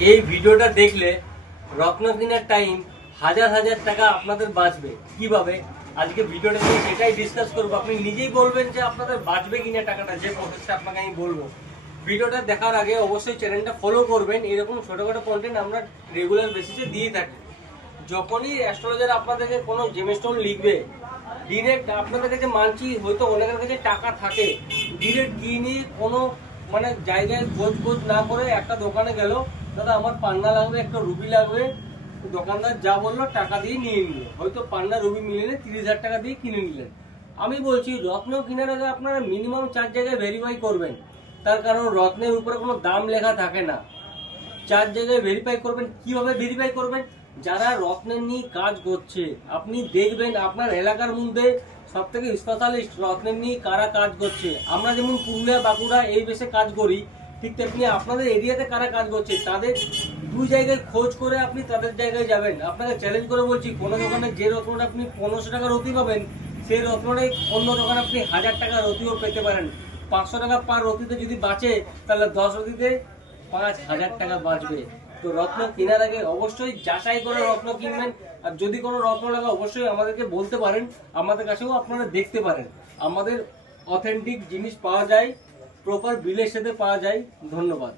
এই ভিডিওটা দেখলে রত্ন কেনার টাইম হাজার হাজার টাকা আপনাদের বাঁচবে। কিভাবে আজকে ভিডিওটা নিয়ে সেটাই ডিসকাস করবো। আপনি নিজেই বলবেন যে আপনাদের বাঁচবে কিনা টাকাটা, যে প্রসেসটা আপনাকে আমি বলবো। ভিডিওটা দেখার আগে অবশ্যই চ্যানেলটা ফলো করবেন। এরকম ছোটোখাটো কন্টেন্ট আমরা রেগুলার বেসিসে দিয়ে থাকি। যখনই অ্যাস্ট্রোলজার আপনাদেরকে কোনো জেমস্টোন লিখবে, ডিরেক্ট আপনাদের কাছে মানছি, হয়তো অনেকের কাছে টাকা থাকে, ডিরেক্ট কিনে কোনো মানে জায়গায় খোঁজ না করে একটা দোকানে গেল, দাদা আমার পান্না লাগবে, একটা রুবি লাগবে, দোকানদার যা বললো টাকা দিয়ে নিয়ে নিল। হয়তো পান্না রুবি মিলিয়ে 30,000 টাকা দিয়ে কিনে নিলেন। আমি বলছি রত্ন কেনার আগে আপনারা মিনিমাম 4 জায়গায় ভেরিফাই করবেন। তার কারণ রত্নের উপরে কোনো দাম লেখা থাকে না। 4 জায়গায় ভেরিফাই করবেন। কিভাবে ভেরিফাই করবেন? যারা রত্নের নিয়ে কাজ করছে, আপনি দেখবেন আপনার এলাকার মধ্যে সব থেকে স্পেশালিস্ট রত্নের নিয়ে কারা কাজ করছে। আমরা যেমন পুরুলিয়া বাঁকুড়া এই বেশে কাজ করি, ঠিক তেমনি আপনাদের এরিয়াতে কারা কাজ করছে তাদের 2 জায়গায় খোঁজ করে আপনি তাদের জায়গায় যাবেন। আপনাকে চ্যালেঞ্জ করে বলছি, কোনো দোকানে যে রত্নটা আপনি 1500 টাকা রতি পাবেন, সেই রত্নটাই অন্য দোকানে আপনি 1000 টাকা রতিও পেতে পারেন। 500 টাকা পার রতিতে যদি বাঁচে, তাহলে 10 রতিতে 5,000 টাকা বাঁচবে। তো রত্ন কেনার আগে অবশ্যই যাচাই করে রত্ন কিনবেন। আর যদি কোনো রত্ন লাগে অবশ্যই আমাদেরকে বলতে পারেন, আমাদের কাছেও আপনারা দেখতে পারেন। আমাদের অথেন্টিক জিনিস পাওয়া যায়, প্রপার বিলের সাথে পাওয়া যায়। ধন্যবাদ।